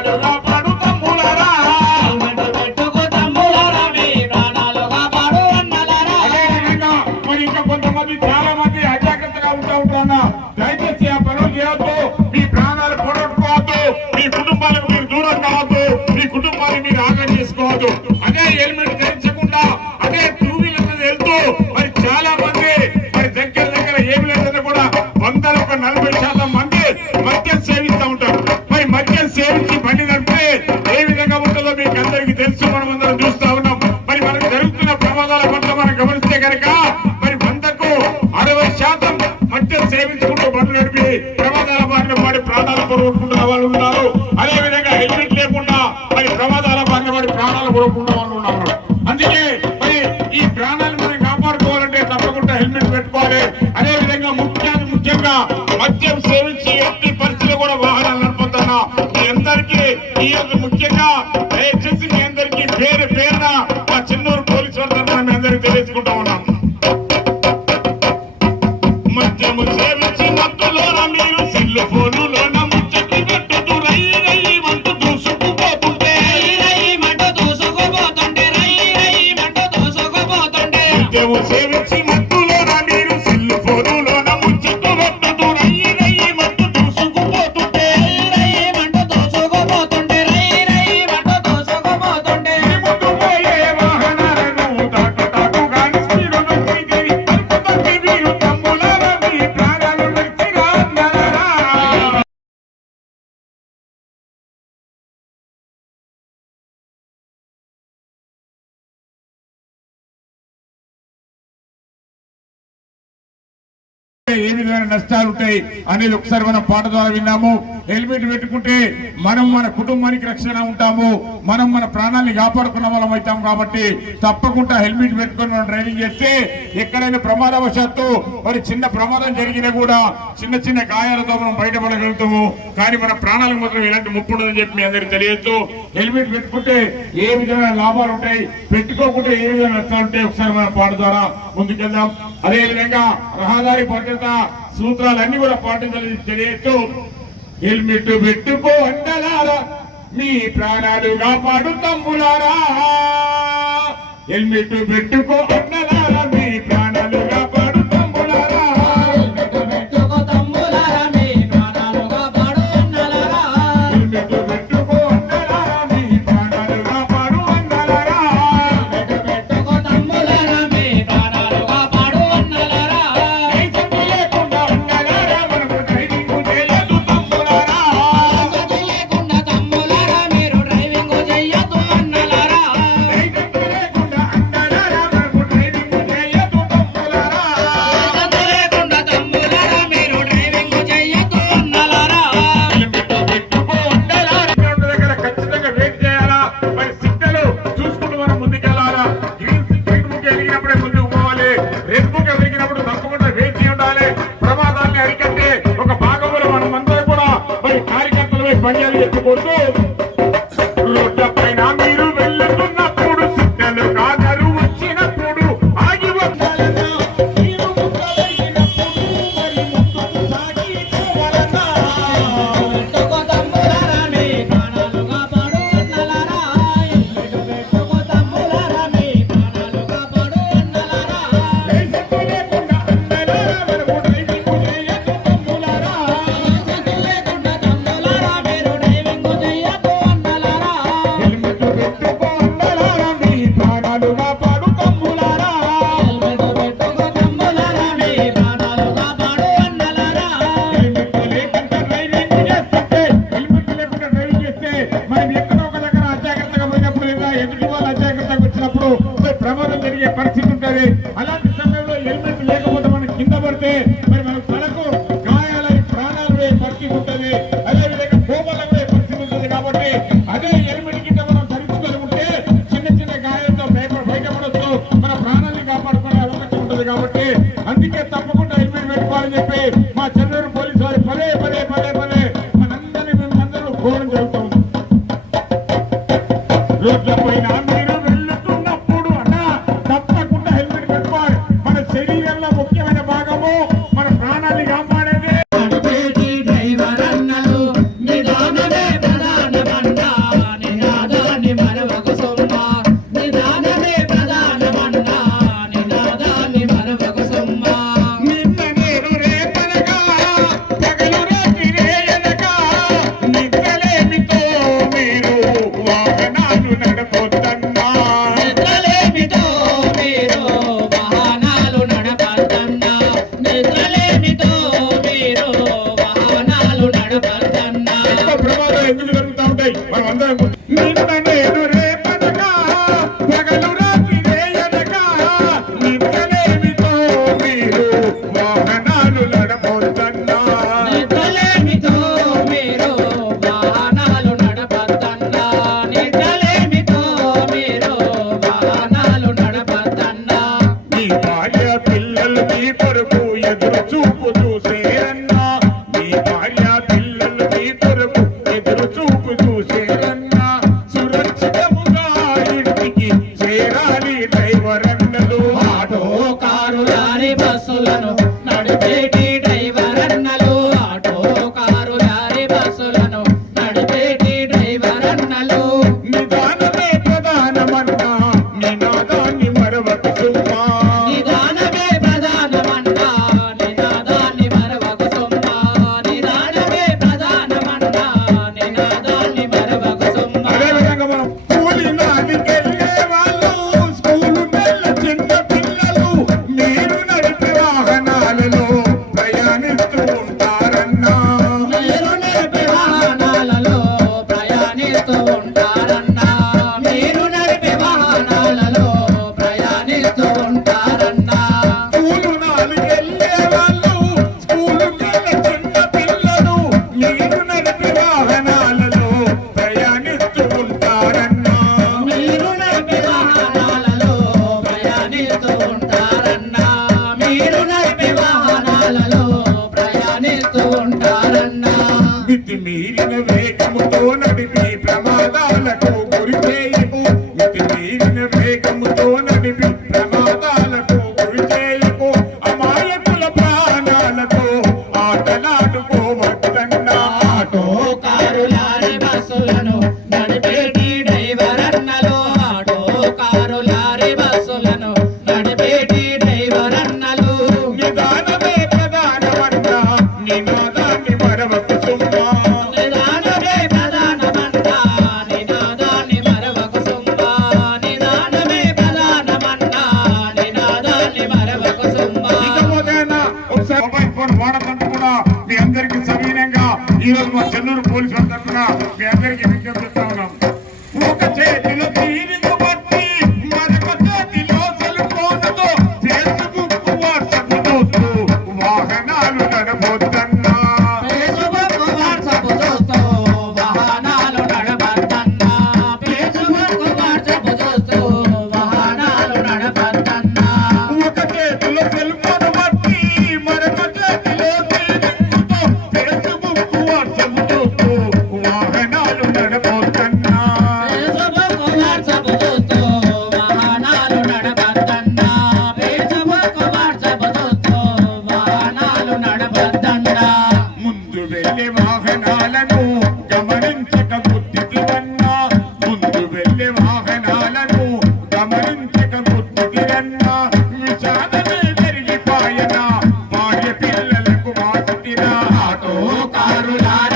ప్రాణాలు కాపాడు తమ్ములారా. పెట్టుకో తమ్ములారా మీ ప్రాణాలు కాపాడు అన్నలారా. అదేవిధంగా మరి ఇంకా కొంతమంది చాలా మంది అజాగ్రత్తగా ఉంటా దయచేసి ఆ పనులు చేయొద్దు. మీ ప్రాణాలు పొడగొట్టుకోవద్దు. మీ కుటుంబాలకు మీరు దూరం కావద్దు. మీ కుటుంబాన్ని మీరు ఆగం చేసుకోవద్దు. అదే హెల్మెట్ ధరించకుండా అదే టూ వీలర్ వెళ్తూ మరి చాలా మంది మరి దగ్గర ఏమి లేదని కూడా 40% మంది మద్యం సేవిస్తూ ఉంటారు. మరి మద్యం సేవించి బండి నడిపితే ఏ విధంగా ఉంటుందో మీకు అందరికీ తెలుసు. మనం అందరం చూస్తా ఉన్నాం. మరి మనకు జరుగుతున్న ప్రమాదాల పట్ల మనం గమనిస్తే కనుక మరి 100కు 60% మద్యం సేవించుకుంటూ బండి నడిపి ప్రమాదాల బారిన పడి ప్రాణాలు పొరుగుకుంటున్న వాళ్ళు ఉన్నారు. అదేవిధంగా హెల్మెట్ లేకుండా మరి ప్రమాదాల బారిన పడి ప్రాణాలు పొరుగుకుంటున్న వాళ్ళు ఉన్నారు. అందుకే మరి ఈ ప్రాణాలు మనం కాపాడుకోవాలంటే తప్పకుండా హెల్మెట్ పెట్టుకోవాలి. అదేవిధంగా ముఖ్యంగా మద్యం సేవించి ఎట్టి పరిస్థితులు కూడా వాహనాలు నడుపుతున్నా మీ అందరికీ ఈ ముఖ్యంగా దయచేసి మీ అందరికీ పేరున మా చెన్నూరు పోలీసు వారి తరఫున మీ అందరికీ తెలియజేసుకుంటా ఉన్నాం. మద్యము సేవించి మత్తులోన మీరు సెల్లు ఫోనులోన ముచ్చటి పెట్టుతూ రై మంటూ దూసుకుపోతుంటే మద్యము సేవించి మత్తులోన మీరు సెల్లు ఫోనులోన ముచ్చటి పెట్టుతూ రై మంటూ దూసుకుపోతుంటే ముందు పోయే వాహనాలను తాకుగా స్పీడు నొక్కితే అల్పుతండి వీరు తమ్ములారా మీ ప్రాణాలు నడిచిరా అన్నారా. ఏ విధమైన నష్టాలు ఉంటాయి అనేది ఒకసారి మనం పాట ద్వారా విన్నాము. హెల్మెట్ పెట్టుకుంటే మనం మన కుటుంబానికి రక్షణ ఉంటాము. మనం మన ప్రాణాన్ని కాపాడుకున్న వాళ్ళం అవుతాం. కాబట్టి తప్పకుండా హెల్మెట్ పెట్టుకొని మనం డ్రైవింగ్ చేస్తే ఎక్కడైనా ప్రమాదవశాత్తు మరి చిన్న ప్రమాదం జరిగినా కూడా చిన్న గాయాలతో మనం బయటపడగలుగుతాము. కానీ మన ప్రాణాలకు మాత్రం ఇలాంటి ముప్పు ఉండదని చెప్పి మీ అందరికీ తెలియజేస్తూ హెల్మెట్ పెట్టుకుంటే ఏ విధమైన లాభాలు ఉంటాయి, పెట్టుకోకుంటే ఏ విధమైన నష్టాలు ఉంటాయి ఒకసారి మన పాట ద్వారా ముందుకెళ్దాం. అదేవిధంగా రహదారి భద్రత సూత్రాలన్నీ కూడా పాటించాలని తెలియజేస్తూ హెల్మెట్ పెట్టుకో అన్నలారా మీ ప్రాణాలు కాపాడు తమ్ములారా. హెల్మెట్ పెట్టుకో అన్నలారా మీ ప్రాణాలు కాపాడు తమ్ములారా. హెల్మెట్ పెట్టుకో అన్నలారా మీ ప్రాణాలు కాపాడు అన్నలారా. లైసెన్స్ లేకుండా అన్నలారా మనకు డ్రైవింగ్ చేయదు తమ్ములారా. లైసెన్స్ లేకుండా అన్నలారా మనకు డ్రైవింగ్ చేయదు తమ్ములారా. హెల్మెట్ పెట్టుకో అన్నలారా. దగ్గర ఖచ్చితంగా వెయిట్ చేయాలా. మరి సిగ్నల్ చూసుకుంటూ మనం ముందుకెళ్లాలా. గ్రీన్ బుక్ ఎదిగినప్పుడే ముందుకు పోవాలి. రెడ్ బుక్ ఎదిగినప్పుడు తప్పకుండా వెయిట్ చేయి ఉండాలి. ప్రమాదాన్ని అరికట్టే ఒక భాగంలో మనం అందరూ కూడా మరి కార్యకర్తలపై పనిచేయాలని చెప్పుకుంటూ రోడ్ల పైన మీరు వెళ్తున్నప్పుడు సిగ్నల్ కాదరు వచ్చినప్పుడు ఆగి వచ్చాలన్నా మీరు ముక్కలైనప్పుడు మరి ముందుకు సాగి పోవాలన్నా. లైసెన్స్ లేకుండా అన్నలారా మనకు డ్రైవింగ్ చేయదు తమ్ములారా. మనం అందరం నిన్న నేను రేపనగా పగలు రాత్రి రేయనగా నిద్రలేమితో మీరు వాహనాలు నడపొద్దన్నా నిద్రలేమితో మీరు వాహనాలు నడపద్దన్నా నిద్రలేమితో మీరు వాహనాలు నడపద్దన్నా మీ భార్య పిల్లలు మీ కొరకు ఎదురు చూపు చూసేరన్నా మీ భార్య పిల్లలు మీ కొరకు ఎదురు చూపు చూసేరన్నా సురక్షితముగా ఇంటికి చేరాలి డ్రైవర్ అన్నలు ఆటో కారు లారీ బస్సులను నడిపేటి డ్రైవర్ అన్నలు ఆటో కారు లారీ బస్సులను నడిపేటి డ్రైవర్ అన్నలు నిదానమే ప్రధానమన్నా నినాదాన్ని మరవకు సుమ్మా నిదానమే ప్రధానమన్నా నినాదాన్ని మరవకు సుమ్మా నిదానమే ప్రధానమన్నా నినాదాన్ని మరవకు సుమ్మా అదేవిధంగా మనం కూలి నాటికెళ్ళే వాళ్ళు స్కూలు వెళ్ళ చిన్న పిల్లలు మీరు నడిపే వాహనాలలో ప్రయాణిస్తూ ఉంటారన్నా మీరు నడిపే వాహనాలలో ప్రయాణిస్తూ ఉంటారన్నా మీరు నడిపే వాహనాలలో ప్రయాణిస్తూ ఉంటారన్నా స్కూలు నాలుగెళ్ళే వాళ్ళు స్కూలు వెళ్ళ చిన్న పిల్లలు మీరు నడిపే వాహనాలలో ప్రయాణిస్తూ ఉంటారన్నా మీరు నడిపే వాహనాలలో ప్రయాణిస్తూ ఉంటారన్నా మీరు నడిపే వాహనాలలో ప్రయాణిస్తూ ఉంటారన్నా మితి మీరిన వేగముతో నడిపి ప్రమాదాలకు గురి చేయకు మితి మీరిన వేగముతో నడిపి ప్రమాదాలకు గురి చేయకు అమాయకుల ప్రాణాలతో ఆటలాడుకోవద్దన్నా ఆటో కారు లారీ బస్సులను నడిపేటి డ్రైవర్ అన్నలు ఆటో కారు లారీ బస్సులను నడిపేటి డ్రైవర్ అన్నలు నిదానమే ప్రధానమన్నా నినాదాన్ని మరవకు సుమ్మా నిదానమే ప్రధానమన్నా నినాదాన్ని మరవకు సుమ్మా నిదానమే ప్రధానమన్నా నినాదాన్ని మరవకు సుమ్మా ఇకపోతేనా ఒకసారి మొబైల్ ఫోన్ వాడకంటూ కూడా మీ అందరికీ సవీనంగా ఈ రోజు మా చెన్నూరు పోలీసు వారి తరఫున మీ అందరికీ విజ్ఞప్తి చేస్తా ఉన్నాం ఒక చేతిలో తీరిక పట్టి మరొక చేతిలో సెల్ ఫోన్తో ఫేస్బుక్ వాట్సాప్ చూస్తూ వాహనాలు నడపొద్దన్నా ఫేస్బుక్ వాట్సాప్ చూస్తూ వాహనాలు నడపద్దన్నా ఫేస్బుక్ వాట్సాప్ చూస్తూ వాహనాలు నడపద్దన్నా ఒక చేతిలో సెల్ ఫోన్ పట్టి మరొక చేతిలో తీరికతో ఫేస్బుక్ వాట్సాప్ చూస్తూ వాహనాలు నడపొద్దన్నా ఫేస్బుక్ వాట్సాప్ చూస్తూ వాహనాలు నడపద్దన్నా ఫేస్బుక్ వాట్సాప్ చూస్తూ వాహనాలు నడపద్దన్నా ముందు వెళ్ళే వాహనాలను గమనించక గుర్తివన్నా ముందు వెళ్ళే వాహనాలను గమనించక గుర్తిరన్నా విషాదమే జరిగిపాయన భార్య పిల్లలకు వాసిరా ఆటో కారు లారీ